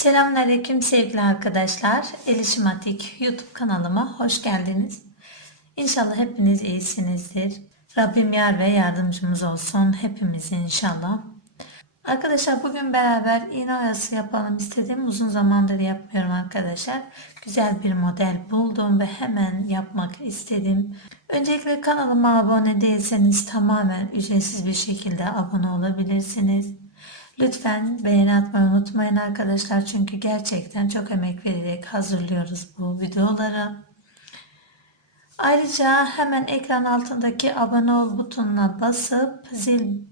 Selamünaleyküm sevgili arkadaşlar. Elişimatik YouTube kanalıma hoş geldiniz. İnşallah hepiniz iyisinizdir. Rabbim yar ve yardımcımız olsun hepimiz inşallah. Arkadaşlar bugün beraber iğne oyası yapalım istedim. Uzun zamandır yapmıyorum arkadaşlar. Güzel bir model buldum ve hemen yapmak istedim. Öncelikle kanalıma abone değilseniz tamamen ücretsiz bir şekilde abone olabilirsiniz. Lütfen beğeni atmayı unutmayın arkadaşlar çünkü gerçekten çok emek vererek hazırlıyoruz bu videoları. Ayrıca hemen ekran altındaki abone ol butonuna basıp zil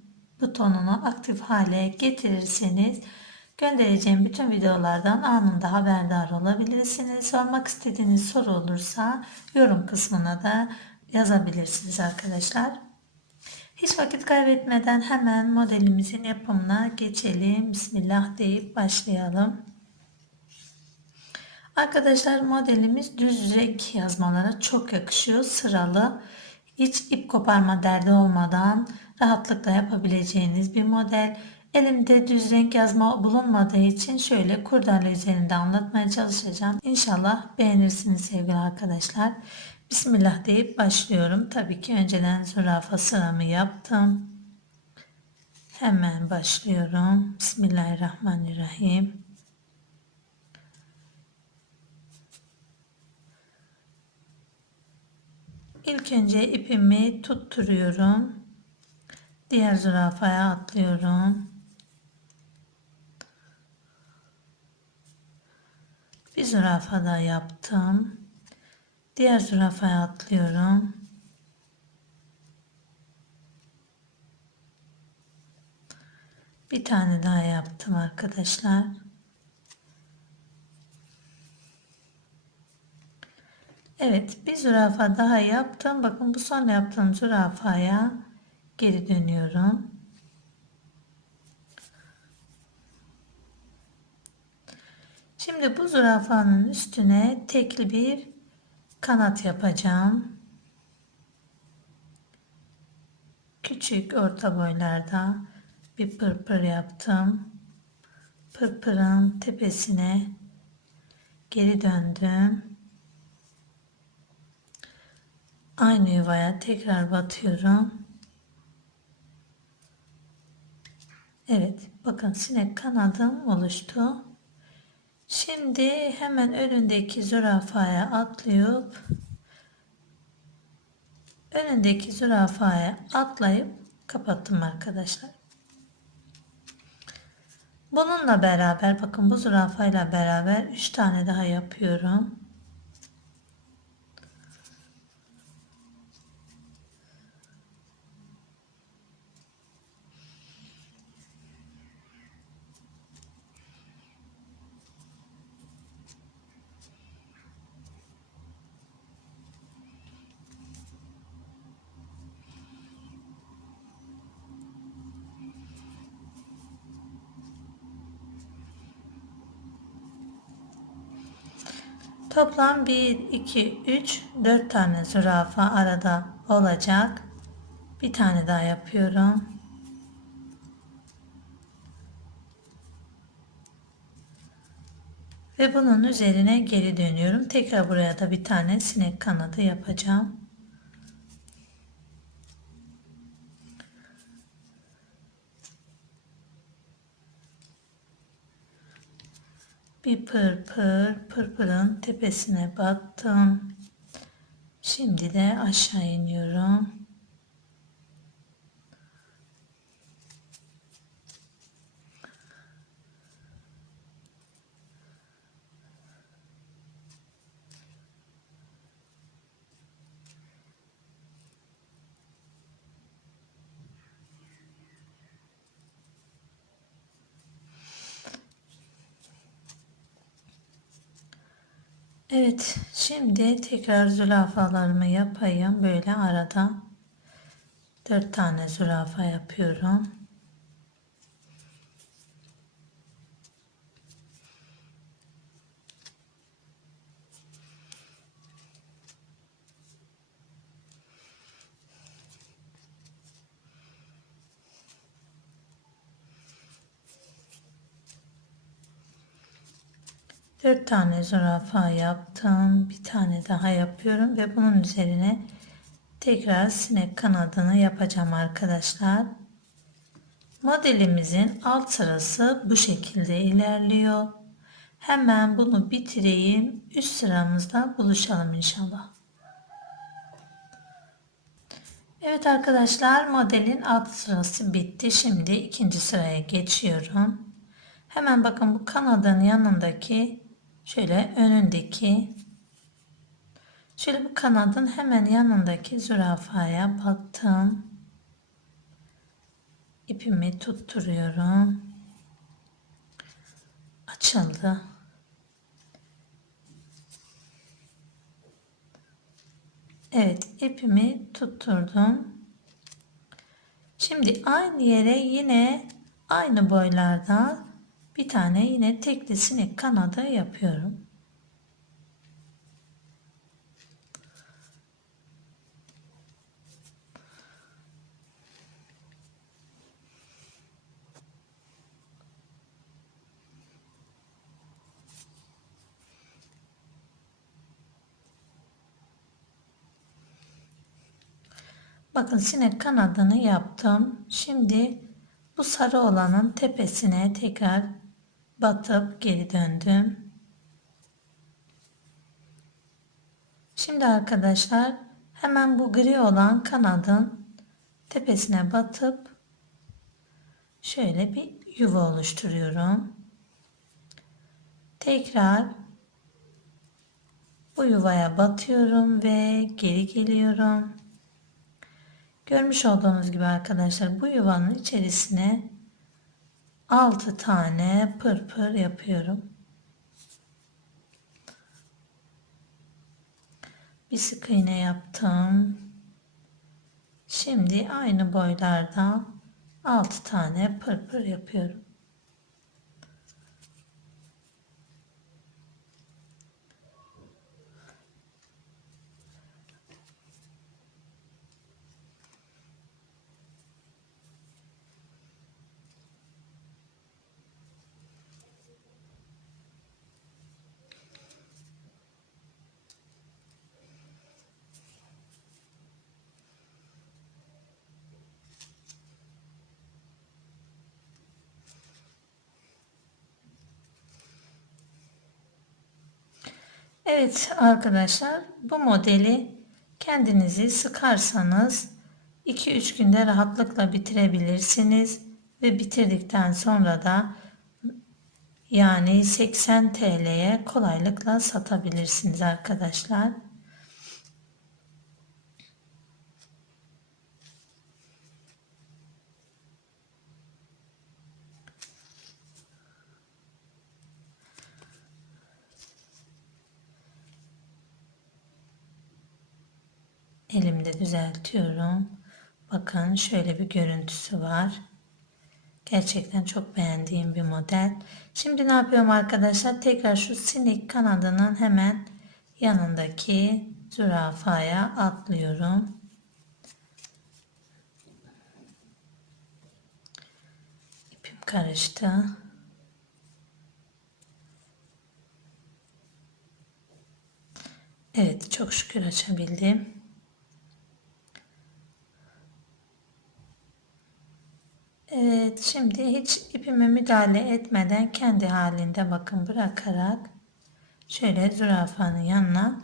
butonunu aktif hale getirirseniz göndereceğim bütün videolardan anında haberdar olabilirsiniz. Sormak istediğiniz soru olursa yorum kısmına da yazabilirsiniz arkadaşlar. Hiç vakit kaybetmeden hemen modelimizin yapımına geçelim. Bismillah deyip başlayalım. Arkadaşlar modelimiz düz renk yazmalara çok yakışıyor. Sıralı hiç ip koparma derdi olmadan rahatlıkla yapabileceğiniz bir model. Elimde düz renk yazma bulunmadığı için şöyle kurdele üzerinde anlatmaya çalışacağım. İnşallah beğenirsiniz sevgili arkadaşlar. Bismillah deyip başlıyorum. Tabii ki önceden zürafa sıramı yaptım. Hemen başlıyorum. Bismillahirrahmanirrahim. İlk önce ipimi tutturuyorum. Diğer zürafaya atlıyorum. Bir zürafa da yaptım. Diğer zürafaya atlıyorum. Bir tane daha yaptım arkadaşlar. Evet bir zürafa daha yaptım. Bakın bu son yaptığım zürafaya geri dönüyorum. Şimdi bu zürafanın üstüne tekli bir kanat yapacağım. Küçük orta boylarda bir pırpır yaptım. Pırpırın tepesine geri döndüm. Aynı yuvaya tekrar batıyorum. Evet, bakın sinek kanadım oluştu. Şimdi hemen önündeki zürafaya atlayıp önündeki zürafaya atlayıp kapattım arkadaşlar. Bununla beraber bakın bu zürafayla beraber 3 tane daha yapıyorum. Toplam 1, 2, 3, 4 tane zürafa arada olacak. Bir tane daha yapıyorum. Ve bunun üzerine geri dönüyorum. Tekrar buraya da bir tane sinek kanadı yapacağım. Bir pırpır pırpırın tepesine battım. Şimdi de aşağı iniyorum. Evet, şimdi tekrar zürafalarımı yapayım. Böyle arada 4 tane zürafa yapıyorum. 4 tane zürafa yaptım. Bir tane daha yapıyorum ve bunun üzerine tekrar sinek kanadını yapacağım arkadaşlar. Modelimizin alt sırası bu şekilde ilerliyor. Hemen bunu bitireyim. Üst sıramızda buluşalım inşallah. Evet arkadaşlar modelin alt sırası bitti. Şimdi ikinci sıraya geçiyorum. Hemen bakın bu kanadın yanındaki şöyle önündeki şöyle bu kanadın hemen yanındaki zürafaya battım. İpimi tutturuyorum. Açıldı. Evet ipimi tutturdum. Şimdi aynı yere yine aynı boylarda bir tane yine tekli sinek kanadı yapıyorum. Bakın sinek kanadını yaptım. Şimdi bu sarı olanın tepesine tekrar batıp geri döndüm. Şimdi arkadaşlar hemen bu gri olan kanadın tepesine batıp şöyle bir yuva oluşturuyorum. Tekrar bu yuvaya batıyorum ve geri geliyorum. Görmüş olduğunuz gibi arkadaşlar bu yuvanın içerisine 6 tane pırpır yapıyorum. Bir sık iğne yaptım. Şimdi aynı boylarda 6 tane pırpır yapıyorum. Evet arkadaşlar bu modeli kendinizi sıkarsanız 2-3 günde rahatlıkla bitirebilirsiniz ve bitirdikten sonra da yani 80 TL'ye kolaylıkla satabilirsiniz arkadaşlar. Elimde düzeltiyorum. Bakın şöyle bir görüntüsü var. Gerçekten çok beğendiğim bir model. Şimdi ne yapıyorum arkadaşlar? Tekrar şu sinek kanadının hemen yanındaki zürafaya atlıyorum. İpim karıştı. Evet çok şükür açabildim. Şimdi hiç ipime müdahale etmeden kendi halinde bakın bırakarak şöyle zürafanın yanına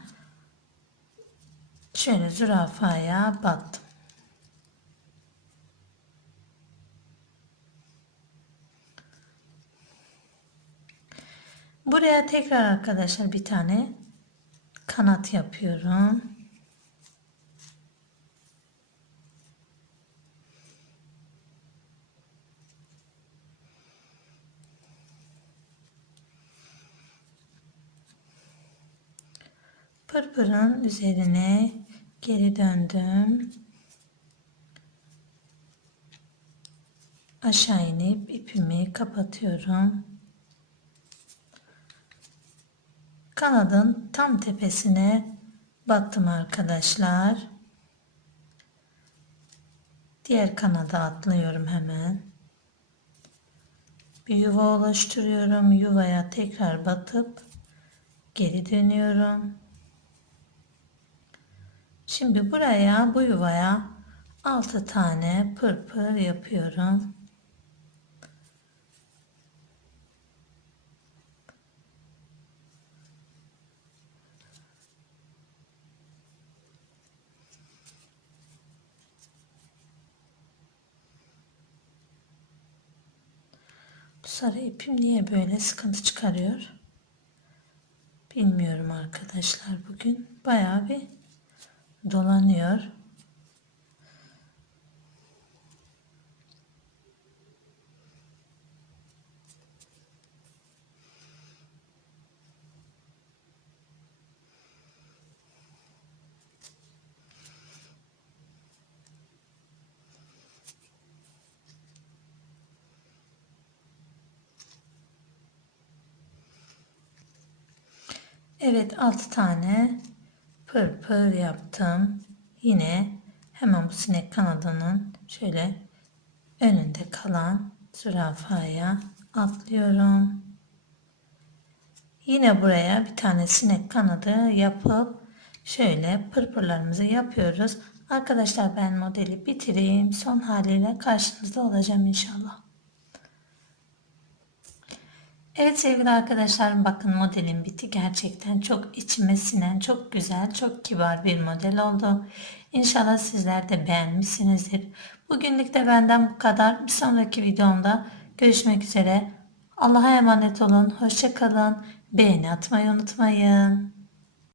şöyle zürafaya battım. Buraya tekrar arkadaşlar bir tane kanat yapıyorum. Pırpırın üzerine geri döndüm. Aşağı inip ipimi kapatıyorum. Kanadın tam tepesine battım arkadaşlar. Diğer kanada atlıyorum hemen. Bir yuva oluşturuyorum. Yuvaya tekrar batıp Geri dönüyorum. Şimdi buraya bu yuvaya 6 tane pırpır yapıyorum. Bu sarı ipim niye böyle sıkıntı çıkarıyor? Bilmiyorum arkadaşlar bugün bayağı bir dolanıyor. Evet 6 tane pırpır yaptım. Yine hemen bu sinek kanadının şöyle önünde kalan zürafaya atlıyorum. Yine buraya bir tane sinek kanadı yapıp şöyle pırpırlarımızı yapıyoruz. Arkadaşlar ben modeli bitireyim. Son haliyle karşınızda olacağım inşallah. Evet sevgili arkadaşlarım bakın modelin bitti. Gerçekten çok içime sinen, çok güzel, çok kibar bir model oldu. İnşallah sizler de beğenmişsinizdir. Bugünlük de benden bu kadar. Bir sonraki videomda görüşmek üzere. Allah'a emanet olun. Hoşçakalın. Beğeni atmayı unutmayın.